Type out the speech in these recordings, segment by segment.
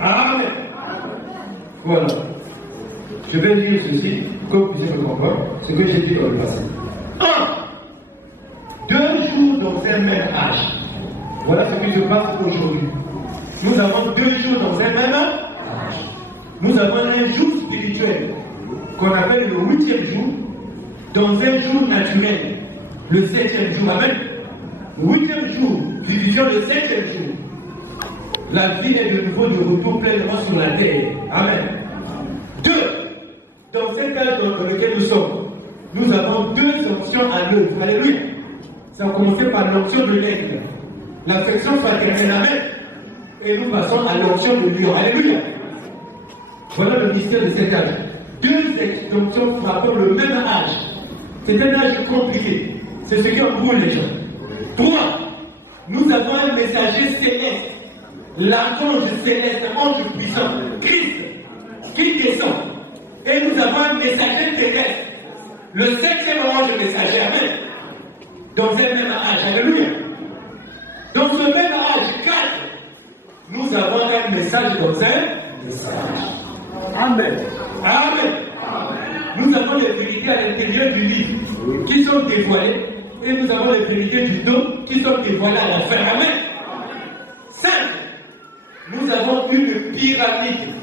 Amen. Voilà. Je vais dire ceci, que vous puissiez me comprendre, ce que j'ai dit dans le passé. 1. 2 jours dans un même âge. Voilà ce qui se passe aujourd'hui. Nous avons 2 jours dans un même âge. Nous avons un jour spirituel qu'on appelle le 8e jour, dans un jour naturel, le 7e jour. Amen. Le 8e jour, division le 7e jour. La vie est de nouveau de retour pleinement sur la terre. Amen. 2. Dans cet âge dans lequel nous sommes, nous avons 2 options à l'œuvre. Alléluia. Ça a commencé par l'option de l'aigle, l'affection fraternelle. Amen. Et nous passons à l'option de lion. Alléluia. Voilà le mystère de cet âge. 2 options frappant le même âge. C'est un âge compliqué. C'est ce qui embrouille les gens. 3. Nous avons un messager céleste. L'archange céleste, un ange puissant, Christ, qui descend. Et nous avons un messager terrestre. Le 7e ange messager. Amen. Dans un même âge. Alléluia. Dans ce même âge 4, nous avons un message dans un message. Amen. Amen. Nous avons les vérités à l'intérieur du livre qui sont dévoilées et nous avons les vérités du don qui sont dévoilées à la fin. Amen. 5. Nous avons une pyramide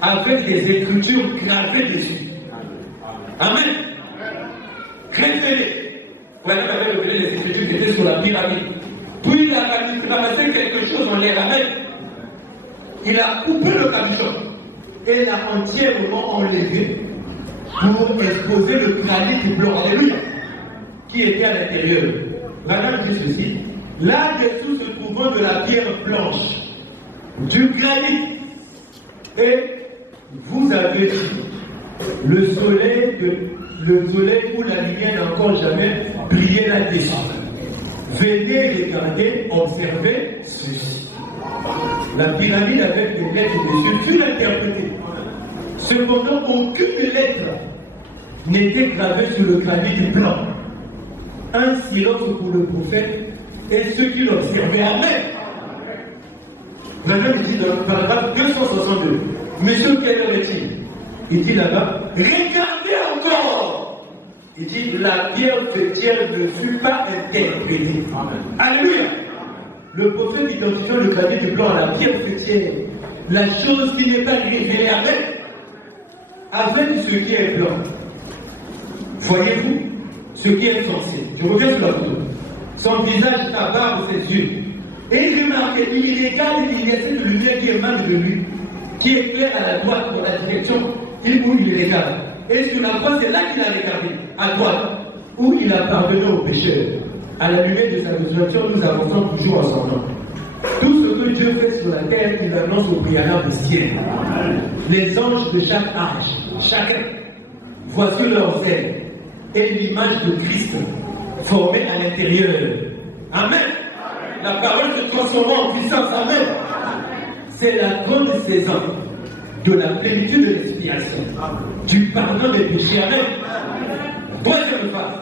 avec des écritures gravées dessus. Amen. Révélé. Voilà, il avait révélé les écritures qui étaient sur la pyramide. Puis il a ramassé quelque chose en l'air. Amen. Il a coupé le capuchon et l'a entièrement enlevé pour exposer le granit blanc. Alléluia. Qui était à l'intérieur. Madame dit ceci. Là-dessous se trouvant de la pierre blanche, du granit. Et vous avez dit, le soleil où la lumière n'a encore jamais brillé là-dessus. Venez regarder, observer ceci. La pyramide avec des lettres dessus fut interprétée. Cependant, aucune lettre n'était gravée sur le granit blanc. Un silence pour le prophète et ceux qui l'observaient. Amen. Madame dit dans le paragraphe 262, monsieur, quelle heure est-il? Il dit là-bas, regardez encore. Il dit, la pierre fêtière ne fut pas interprétée. Amen. Alléluia. Le prophète identifiant le granit blanc à la pierre fêtière, la chose qui n'est pas révélée. Amen. Avec ce qui est blanc, voyez-vous ce qui est foncé. Je reviens sur la photo. Son visage, sa barbe, ses yeux. Et il remarque, il regarde, il y a cette lumière qui émane de lui, qui éclaire à la droite dans la direction où il regarde. Et sur la croix, c'est là qu'il a regardé, à droite, où il a pardonné aux pécheurs. À la lumière de sa résurrection, nous avançons toujours en son nom. Tout ce que Dieu fait sur la terre, il annonce au préalable des ciel. Les anges de chaque âge, chacun, voici leurs ailes et l'image de Christ formée à l'intérieur. Amen. La parole se transforme en puissance. Amen. C'est la grande saison de la plénitude de l'expiation, du pardon des péchés. Amen. Troisième phase.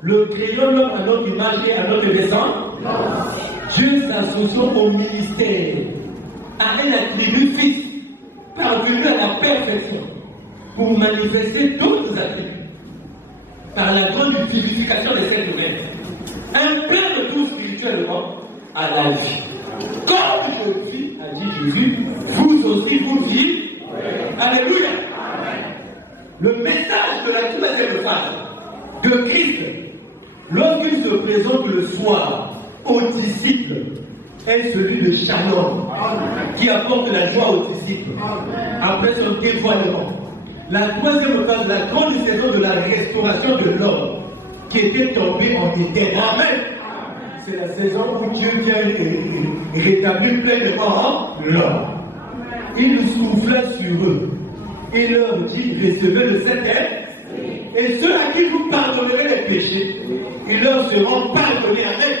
Le créant l'homme à notre image et à notre descendance. Dieu s'associe au ministère, à un attribut fixe, parvenu à la perfection, pour manifester d'autres attributs, par la grande vivification des êtres humains. Un plein de tout spirituellement à la vie. Comme je vis, a dit Jésus, vous aussi vous vivez. Alléluia. Le message de la troisième phase de Christ, lorsqu'il se présente le soir aux disciples, est celui de Shalom, qui apporte la joie aux disciples après son dévoilement. La troisième phase, la grande saison de la restauration de l'homme qui était tombé en dédain. Amen. C'est la saison où Dieu vient et rétablit pleinement l'homme. Il souffla sur eux et leur dit, recevez le Saint-Esprit, et ceux à qui vous pardonnerez les péchés, ils leur seront pardonnés. Amen.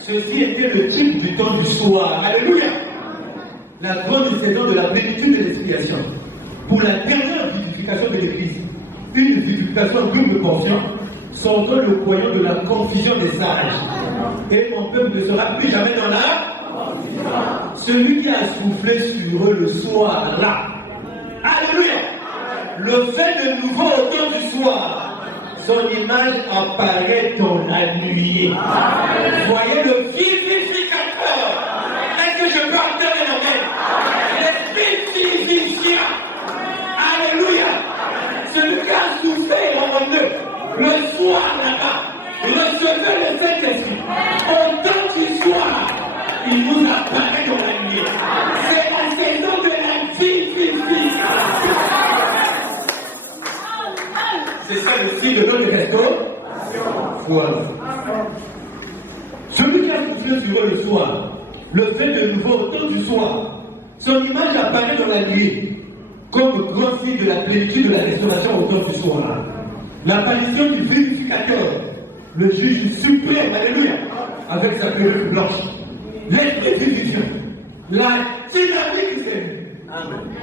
Ceci était le type du temps du soir. Alléluia. La grande saison de la plénitude de l'expiation. Pour la dernière vivification de l'Église, une vivification double portion, sortant le croyant de la confusion des sages. Et mon peuple ne sera plus jamais dans la Celui qui a soufflé sur eux le soir là. Alléluia. Le fait de nouveau au temps du soir, son image apparaît dans la nuit. Voyez le vivificateur. Est-ce que je peux entendre un amen? L'esprit vivifiant. Alléluia. Celui qui a souffert en eux le soir là-bas, recevez le Saint-Esprit. Au temps du soir, il nous apparaît dans la nuit. C'est la saison de la vivification. C'est ça le signe de notre resto. Voilà. Celui qui a soufflé sur eux le soir, le fait de nouveau au temps du soir, son image apparaît dans la nuit, comme grand signe de la plénitude de la restauration au temps du soir. L'apparition du vérificateur, le juge suprême, alléluia, avec sa perruque blanche, l'esprit vivifiant, la dynamique c'est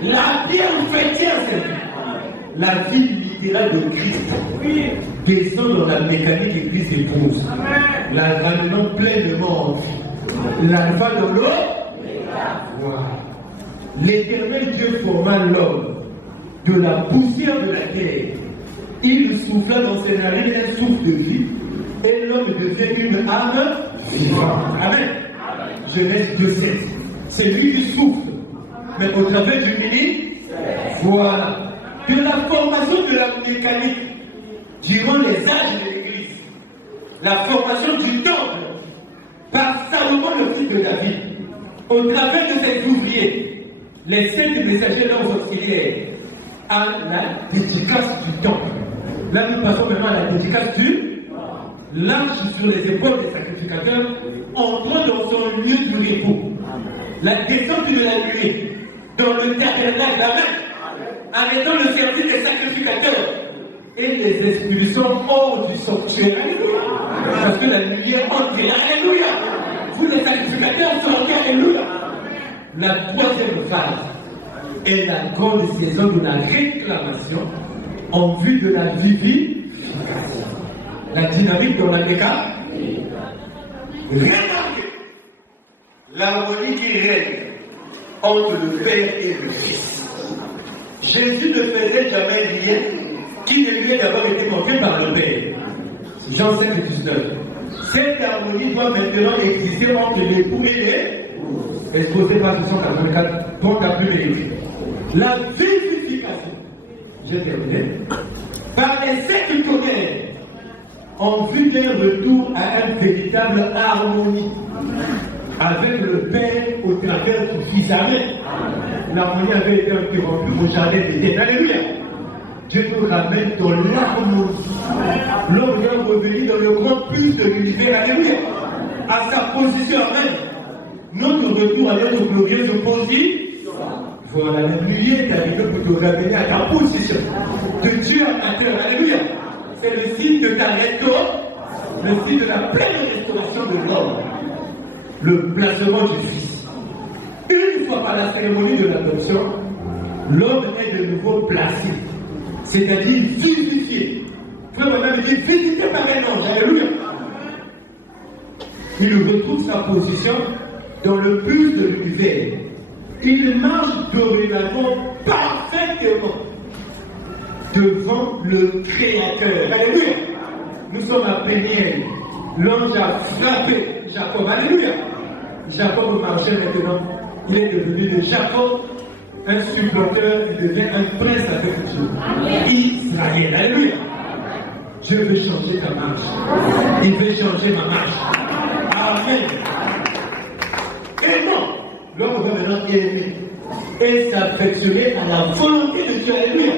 la bienfaitière c'est la vie littérale de Christ descend dans la mécanique et Christ épouse, la ramenant pleinement en vie, l'alpha dans l'eau. Voilà. L'Éternel Dieu forma l'homme de la poussière de la terre. Il souffla dans ses narines un souffle de vie et l'homme devient une âme vivante. Amen. Genèse 2:7. C'est lui qui souffle, mais au travers du ministère. Voilà. De la formation de la mécanique durant les âges de l'Église, la formation du temple par Salomon le fils de David, au travers de ses ouvriers, les 7 messagers d'hommes auxiliaires, à la dédicace du temple. Là, nous passons maintenant à la dédicace du l'arche sur les épaules des sacrificateurs, entrant dans son lieu du repos. La descente de la nuée dans le tabernacle d'Amen, en étant le service des sacrificateurs et les expulsions hors du sanctuaire. Alléluia. Parce que la lumière entre. Alléluia. Vous les sacrificateurs sortez. Alléluia. La troisième phase est la grande saison de la réclamation en vue de la vivification. La dynamique dans la mécanique. Remarquez l'harmonie qui règne entre le Père et le Fils. Jésus ne faisait jamais rien qui ne lui ait d'abord été montré par le Père. Jean 5:19. Cette harmonie doit maintenant exister entre l'époux et les exposés par 184. Pour ta plus vérité. La vivification. J'ai terminé. Par les 7 tonnerres, en vue d'un retour à une véritable harmonie avec le Père au travers du Fils. Amen. L'harmonie avait été interrompue au jardin d'Éden. Alléluia. Dieu nous ramène dans l'harmonie. L'homme vient revenir dans le grand plus de l'univers. Alléluia. À sa position. Amen. Notre retour à notre glorieuse position. Voilà, la nuit est arrivée pour te ramener à ta position de Dieu amateur. Alléluia. C'est le signe de ta restauration, le signe de la pleine restauration de l'homme. Le placement du Fils. Une fois par la cérémonie de l'adoption, l'homme est de nouveau placé, c'est-à-dire vivifié. Frère Madame dit visité par un ange. Alléluia. Il retrouve sa position dans le plus de l'univers. Il marche dorénavant parfaitement devant le Créateur. Alléluia. Nous sommes à Péniel. L'ange a frappé Jacob. Alléluia. Jacob marchait maintenant. Il est devenu de Jacob un supplanteur. Il devient un prince avec Dieu. Israël. Alléluia. Je veux changer ta marche. Il veut changer ma marche. Amen. Et non. L'homme va maintenant aimer et s'affectionner à la volonté de Dieu. Alléluia.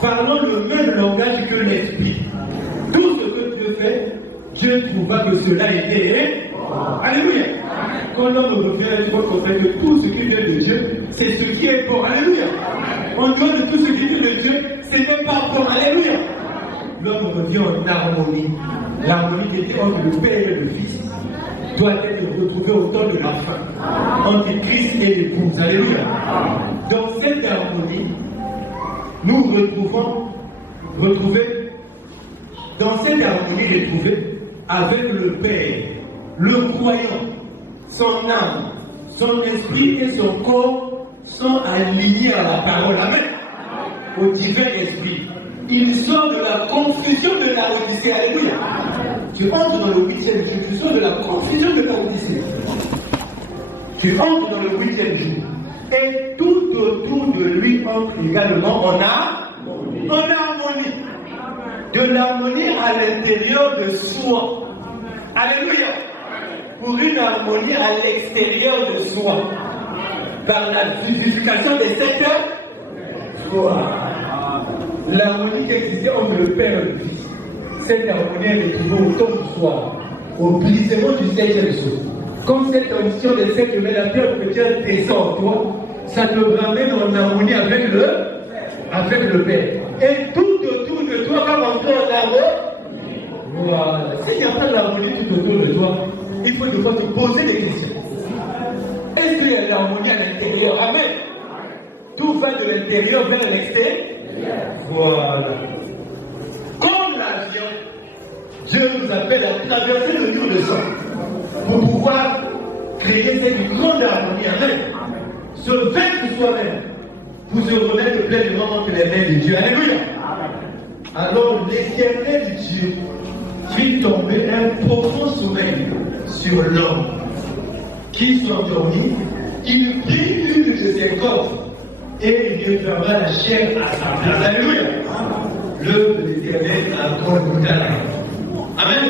Parlons le même langage que l'esprit. Tout ce que Dieu fait, Dieu trouva que cela était. Alléluia. Quand l'homme revient, tu vois qu'on fait que tout ce qui vient de Dieu, c'est ce qui est bon. Alléluia. En dehors de tout ce qui vient de Dieu, ce n'est pas bon. Alléluia. L'homme revient en harmonie. L'harmonie qui était entre le Père et le Fils doit être retrouvée au temps de la fin, entre Christ et l'épouse. Alléluia. Dans cette harmonie, nous retrouver dans cette harmonie retrouvée avec le Père, le croyant son âme, son esprit et son corps sont alignés à la parole. Amen. Au divin esprit. Il sort de la confusion de la Odyssée. Alléluia. Tu entres dans le 8e jour, tu sors de la confusion de la Odyssée. Tu entres dans le 8e jour. Et tout autour de lui entre également en harmonie. De l'harmonie à l'intérieur de soi. Alléluia. Pour une harmonie à l'extérieur de soi. Par la vivification des secteurs. L'harmonie qui existait entre le Père et le Fils. Cette harmonie est retrouvée au temps du soir. Au glissement du 7e jour. Comme cette onction des 7 semaines, la pierre que Dieu descend en toi, ça te ramène en harmonie avec le Père. Et tout autour de toi va rentrer en harmonie. Voilà. S'il n'y a pas d'harmonie tout autour de toi, il faut devoir te poser des questions. Est-ce qu'il y a l'harmonie à l'intérieur? Amen. Tout va de l'intérieur vers l'extérieur. Voilà. Comme l'avion, Dieu nous appelle à traverser le mur de sang pour pouvoir créer cette grande harmonie. Amen. Se vaincre soi-même pour se remettre pleinement entre les mains de Dieu. Alléluia. Alors l'Éternel Dieu fit tomber un profond sommeil sur l'homme qui s'endormit. Il prit une de ses cordes et il ferma la chair à sa place. Alléluia. L'œuvre de l'Éternel a Golgotha. Amen.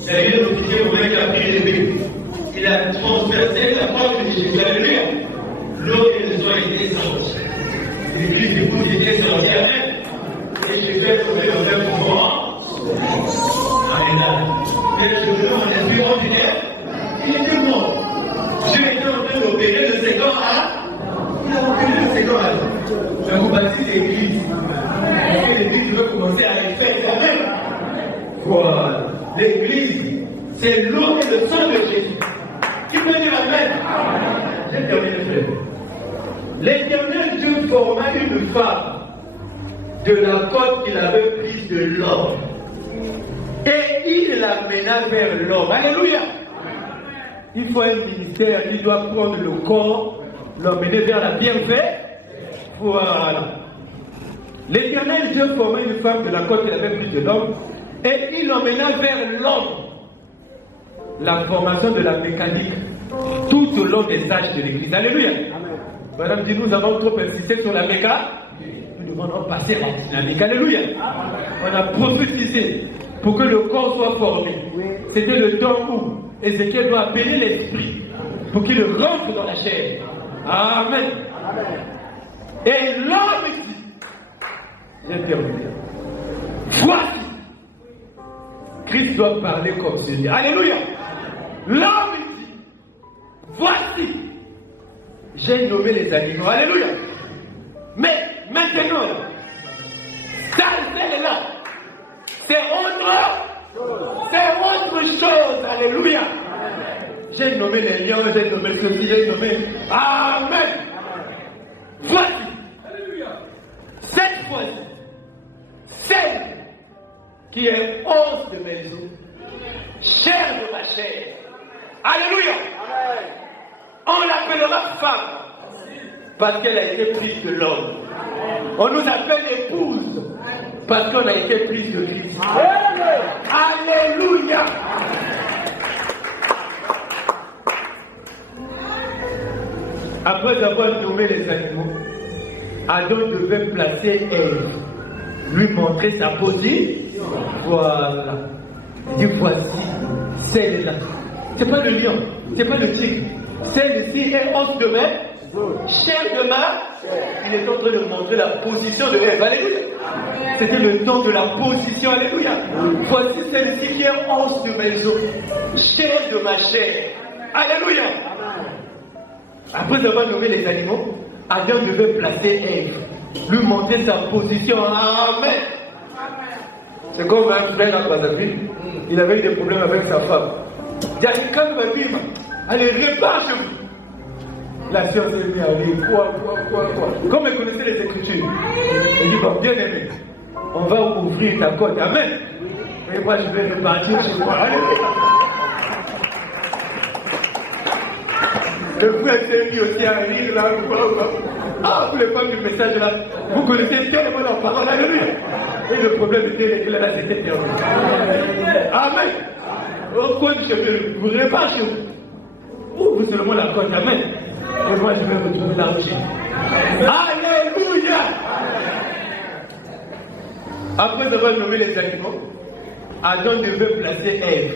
C'est une officier au mec qui a pris l'épée. Il a transversé la porte de Jésus. Alléluia. L'eau et le soin étaient sortis. L'église du coup était sortie. Amen. Et Jésus est tombé dans un mouvement. Amen. Et le genou en esprit ordinaire, il était mort. Dieu était en train d'opérer le second à. Il a opéré le second à. Je vous baptise l'église. Et l'église veut commencer à être faite. Amen. Voilà. L'église, c'est l'eau et le sang de Jésus. Qui peut dire Amen? J'ai terminé, frère. L'Éternel Dieu forma une femme de la côte qu'il avait prise de l'homme. Et il l'amena vers l'homme. Alléluia. Il faut un ministère, il doit prendre le corps, l'emmener vers la bienfaite. Voilà. L'Éternel Dieu forma une femme de la côte qu'il avait prise de l'homme. Et il l'emmena vers l'homme. La formation de la mécanique tout au long des âges de l'Église. Alléluia. Madame dit, nous avons trop insisté sur la mécanique. Nous devons passer à la dynamique. Alléluia. On a prophétisé pour que le corps soit formé. C'était le temps où Ézéchiel doit appeler l'esprit pour qu'il rentre dans la chair. Amen. Et l'homme dit, j'ai terminé. Voici. Christ doit parler comme celui. Alléluia. L'homme dit, voici. J'ai nommé les animaux. Alléluia. Mais maintenant, ça c'est là. C'est autre chose. Alléluia. J'ai nommé les lions, j'ai nommé ceci, j'ai nommé. Amen. Voici. Alléluia. Cette fois-ci, celle qui est os de mes os, chair de ma chair. Alléluia. Amen. On l'appellera femme parce qu'elle a été prise de l'homme. On nous appelle épouse parce qu'on a été prise de Christ. Alléluia. Après avoir nommé les animaux, Adam devait placer Ève, lui montrer sa position. Voilà. Il dit voici celle-là. C'est pas le lion, c'est pas le tigre. Celle-ci est os de ma chair de ma. Il est en train de montrer la position de Ève. Alléluia. C'était le temps de la position. Alléluia. Voici celle-ci qui est os de mes os, chair de ma chair. Alléluia. Après avoir nommé les animaux, Adam devait placer Ève, lui montrer sa position. Amen. C'est comme un frère à Brazzaville, il avait eu des problèmes avec sa femme. Il a dit, quand ma vie, allez, répare chez vous. La science est mise à aller, quoi. Comme elle connaissait les Écritures, il dit, bon, bien aimé, on va ouvrir ta côte. Amen. Et moi, je vais repartir chez moi. Alléluia. Le frère s'est mis aussi à rire là. Ah, vous les femmes du message là, vous connaissez tellement leurs paroles, alléluia. Et le problème était réglé là, c'était terminé. Amen. Au coin du cheveu, vous n'irez pas chez vous. Vous seulement la côte, amen. Et moi je vais retrouver la route. Alléluia. Après avoir nommé les animaux, Adam devait placer Ève.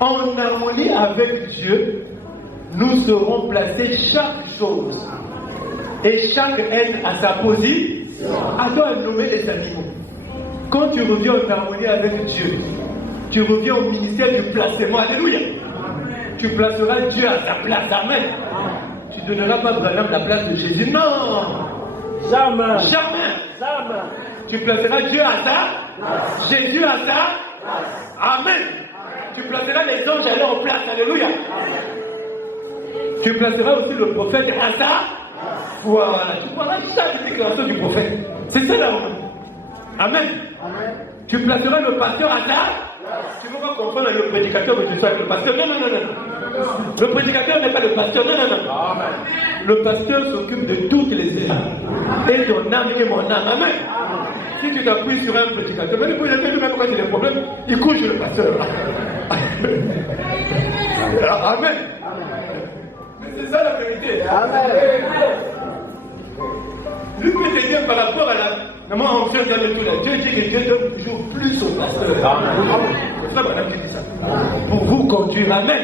En harmonie avec Dieu, nous serons placés chaque chose. Et chaque être à sa position. Adam a nommé les animaux. Quand tu reviens en harmonie avec Dieu, tu reviens au ministère du placement. Alléluia. Tu placeras Dieu à sa place. Amen. Tu ne donneras pas Branham la place de Jésus. Non. Jamais. Jamais. Tu placeras Dieu à sa, Jésus à sa. Amen. Tu placeras les anges à leur place. Alléluia. Tu placeras aussi le prophète à sa. Voilà. Tu prendras chaque déclaration du prophète. C'est ça là. Amen. Tu placeras le pasteur à ta. Tu ne peux pas confondre le prédicateur que tu sois avec le pasteur. Non. Le prédicateur n'est pas le pasteur. Non. Amen. Le pasteur s'occupe de toutes les âmes. Et ton âme et mon âme. Amen. Si tu t'appuies sur un prédicateur, même quand il y a des problèmes, il couche le pasteur. Amen. C'est ça la vérité. Amen. Lui peut te dire par rapport à la. Maman, on fait jamais tout là. Dieu dit que Dieu donne toujours plus au pasteur. C'est ça, madame qui dit ça. Pour vous conduire. Amen.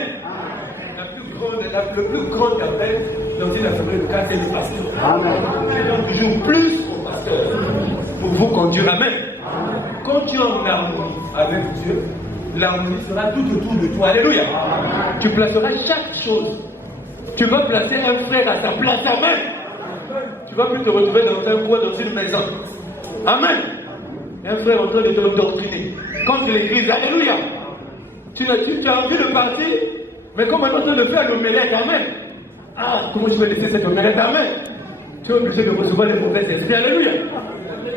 Le plus grand appel dans une assemblée locale, c'est le pasteur. Amen. Dieu donne toujours plus au pasteur. Pour vous conduire. Amen. Quand tu es en harmonie avec Dieu, l'harmonie sera tout autour de toi. Alléluia. Tu placeras chaque chose. Tu vas placer un frère à sa place. Amen. Tu vas plus te retrouver dans un coin, dans une maison. Amen. Un frère en train de te doctriner. Quand tu l'écris, alléluia. Tu as envie de partir, mais comme on est en train de faire l'omelette, amen. Ah, comment je vais laisser cette omelette, amen. Tu es obligé de recevoir les mauvais esprits, alléluia.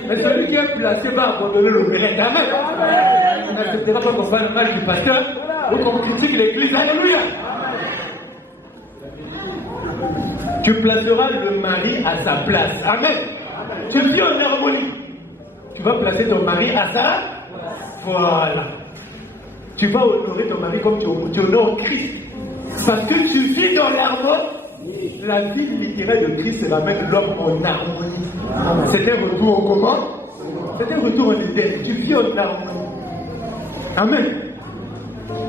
Mais celui qui est placé va abandonner l'omelette, amen. On n'acceptera pas qu'on parle mal du pasteur ou qu'on critique l'église, alléluia. Tu placeras le mari à sa place. Amen. Tu vis en harmonie. Tu vas placer ton mari à sa. Voilà. Tu vas honorer ton mari comme tu honores Christ. Parce que tu vis dans l'harmonie. La vie littérale de Christ ramène l'homme en harmonie. C'est un retour au comment? C'est un retour en Éden. Tu vis en harmonie. Amen.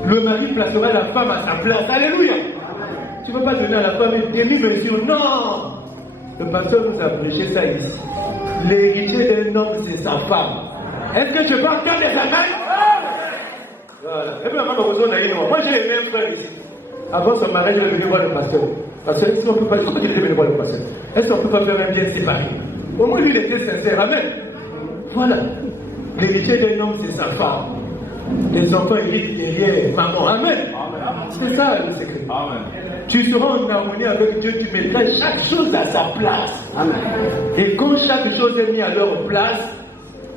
Le mari placera la femme à sa place. Alléluia. Tu ne vas pas donner à la femme une demi-mesure. Non. Le pasteur nous a prêché ça ici. L'héritier d'un homme, c'est sa femme. Est-ce que tu peux entendre les amens? Voilà. Et puis, moi, j'ai les mêmes frères ici. Avant son mariage, je devais voir le pasteur. Parce que si on ne peut pas, je crois qu'il devait voir le pasteur. Est-ce qu'on ne peut pas faire un bien séparé? Au moins, lui, il était sincère. Amen. Voilà. L'héritier d'un homme, c'est sa femme. Les enfants héritent derrière maman. Amen. C'est ça le secret. Amen. Tu seras en harmonie avec Dieu, tu mettras chaque chose à sa place. Amen. Et quand chaque chose est mise à leur place,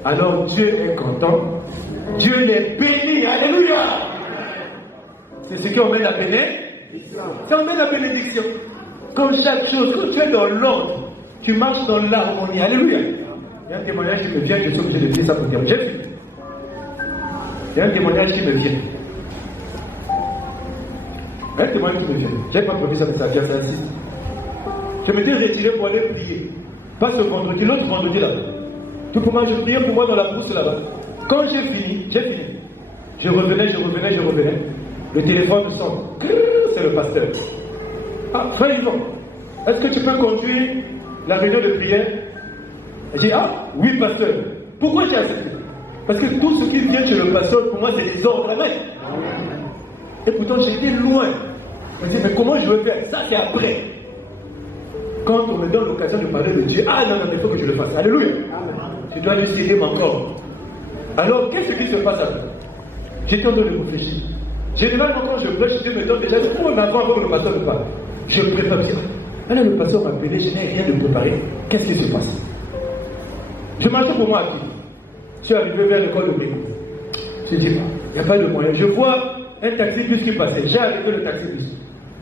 alors Dieu est content. Dieu les bénit. Alléluia. C'est ce qui emmène la bénédiction. Ça emmène la bénédiction. Comme chaque chose, quand tu es dans l'ordre, tu marches dans l'harmonie. Alléluia. Il y a un témoignage qui me vient, je suis obligé de dire ça pour dire. J'ai fini. Il y a un témoignage qui me vient. Un témoignage qui me vient. Je n'ai pas prévu ça, mais ça vient, ça insiste. Je m'étais retiré pour aller prier. Pas ce vendredi, l'autre vendredi là-bas. Tout pour moi, je priais pour moi dans la brousse là-bas. Quand j'ai fini. Je revenais. Le téléphone sonne. C'est le pasteur. Ah, frère Yvon, est-ce que tu peux conduire la réunion de prière? J'ai dit, ah, oui, pasteur. Pourquoi j'ai accepté? Parce que tout ce qui vient chez le pasteur, pour moi, c'est des ordres. Amen. Et pourtant, j'étais loin. Je me dis, mais comment je veux faire? Ça, c'est après. Quand on me donne l'occasion de parler de Dieu, ah non, il faut que je le fasse. Alléluia. Je dois lui céder mon corps. Alors, qu'est-ce qui se passe après? J'étais en train de réfléchir. Généralement, quand je prêche, Dieu me donne déjà, pourquoi m'avant avant que le pasteur ne parle? Je prépare bien. Alors, le pasteur m'a appelé, je n'ai rien de préparé. Qu'est-ce qui se passe? Je marchais pour moi à pied. Je suis arrivé vers l'école de Brico. Je dis, il n'y a pas de moyen. Je vois un taxi-bus qui passait. J'ai arrêté le taxi-bus.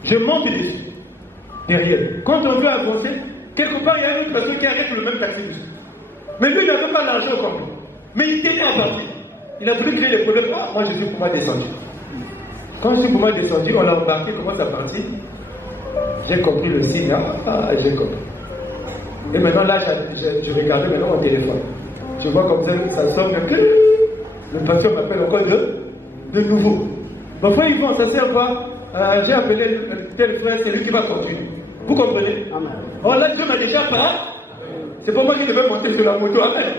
Je monte dessus. derrière. Quand on veut avancer, quelque part, il y a une autre personne qui arrête le même taxi. Mais lui, il n'avait pas l'argent comme lui. Mais il tenait à partir. Il a voulu créer des problèmes. Ah, moi, je suis pour moi descendu. Quand je suis pour moi descendu, on l'a embarqué, commence à partir. J'ai compris le signe. J'ai compris. Et maintenant, là, je regardais maintenant mon téléphone. Je vois comme ça, ça sonne. Le pasteur m'appelle encore de nouveau. Mon frère Yvon, ça sert pas. J'ai appelé tel frère, c'est lui qui va conduire. Vous comprenez? Amen. Oh là, Dieu m'a déjà parlé. C'est pas moi qui devais monter sur la moto. Amen.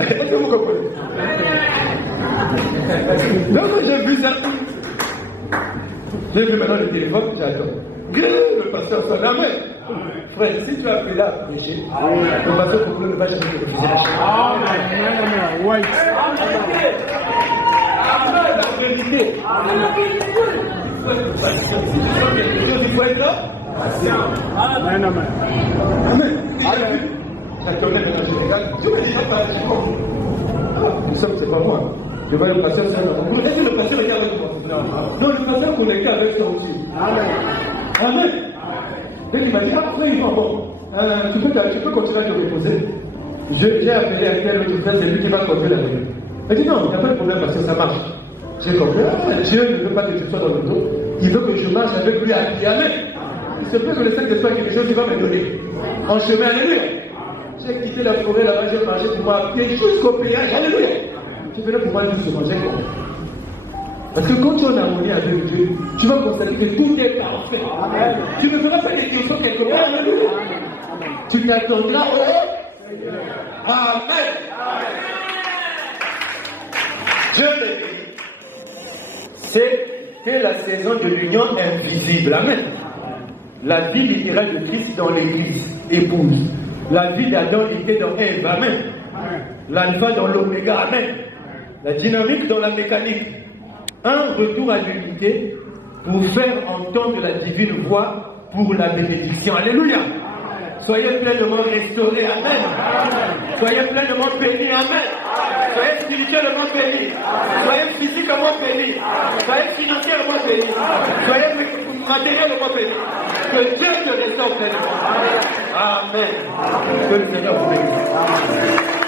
Est-ce que vous comprenez? Donc j'ai vu ça. J'ai vu maintenant le téléphone, j'attends. Le pasteur sonne. Amen. Frère, si tu as appelé là à prêcher, le pasteur pour ne va jamais te refuser la chaîne. Amen. La vérité. Il faut être là. Amen. Amen. J'attendais maintenant, je regarde. Tu m'as déjà parlé, je comprends. C'est pas moi. Je vois le pasteur, c'est un homme. Est-ce que le pasteur est avec moi? Non, le pasteur est connecté avec son aussi. Amen. Amen. Donc il m'a dit, après il va bon. Tu peux continuer à te reposer. J'ai appelé à quel autre frère, c'est lui qui va conduire la vie. Il dit non, il n'y a pas de problème parce que ça marche. J'ai compris. Dieu ne veut pas que tu sois dans le dos. Il veut que je marche avec lui à pied. Amen. Il se peut que le Saint-Esprit a quelque chose qu'il va me donner. En chemin, alléluia. J'ai quitté la forêt là-bas, j'ai marché pour moi à pied jusqu'au péage. Alléluia. Je venais pour moi doucement, j'ai compris. Parce que quand tu es en harmonie avec Dieu, tu vas constater que tout est parfait. Amen. Tu ne feras pas des questions quelque part. Alléluia. Tu t'attendras au Amen. Dieu te dit, c'était la saison de l'union invisible. Amen. La vie littérale de Christ dans l'église, épouse. La vie d'Adam était dans Ève. Amen. L'alpha dans l'oméga. Amen. La dynamique dans la mécanique. Un retour à l'unité pour faire entendre la divine voix pour la bénédiction. Alléluia. Soyez pleinement restaurés. Amen. Soyez pleinement bénis. Amen. Soyez spirituellement bénis. Soyez physiquement bénis. Soyez financièrement bénis. Soyez matériellement bénis. Que Dieu te restaure pleinement. Amen. Que le Seigneur vous bénisse.